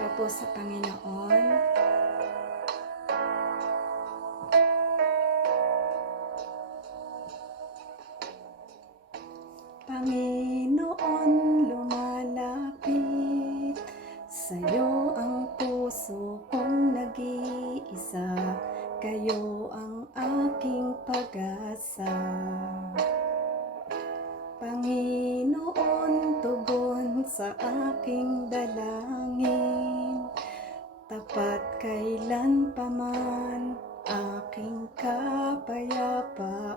para po sa Panginoon. Panginoon, lumalapit sa'yo ang puso kong nag-iisa, kayo ang aking pag-asa. Panginoon, tugon sa aking dalangin, tapat kailan pa man aking kapayapaan.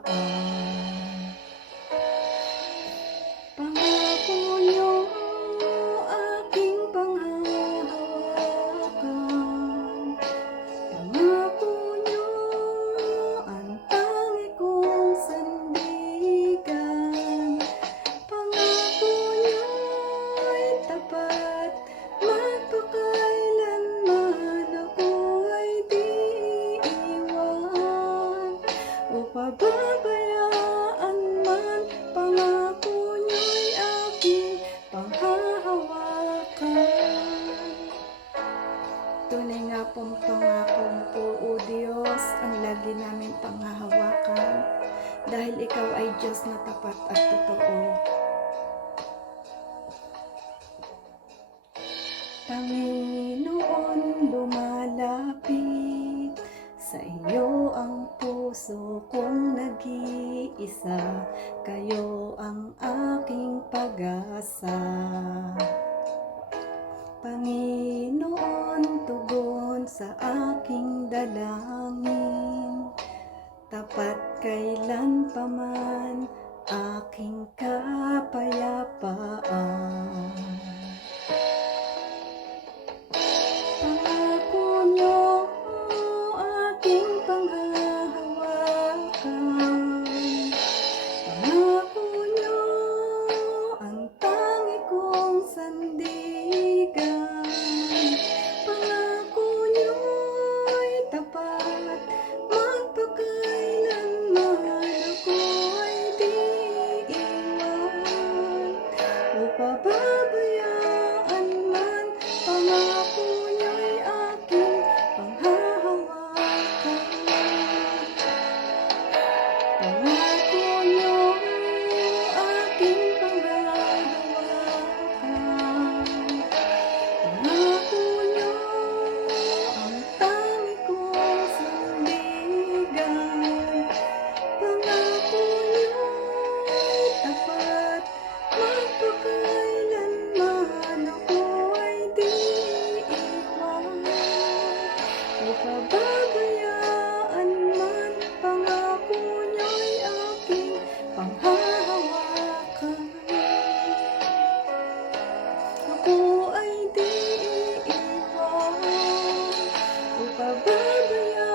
Pangako niyo aking panghahawakan, pangako niyo ang tangi kong sandigan, pangako niyo'y tapat, magpakailanman ako ay di iwan o pababayaan man. Pangako niyo'y aking panghahawakan. Tunay nga pong pangako mo po, O Diyos, ang lagi namin panghahawakan, dahil Ikaw ay Diyos na tapat at totoo. Panginoon, lumalapit sa iyo ang puso kong nag-iisa, kayo ang aking pag-asa. Panginoon, tugon sa aking dalangin, tapat kailan pa man aking kapayapaan. Pangako niyo aking panghahawakan, pangako niyo ang tangi kong sandigan, pangako niyo'y tapat, magpakailanman ako ay di iwan o pababayaan man. Pangako niyo'y aking panghahawakan, pangako niyo aking panghahawakan, pangako niyo ang tangi kong sandigan, pangako niyo'y tapat, magpakailanman ako ay di iwan o pababayaan man. Pangako niyo'y aking panghahawakan, ako ay di iwan o pababayaan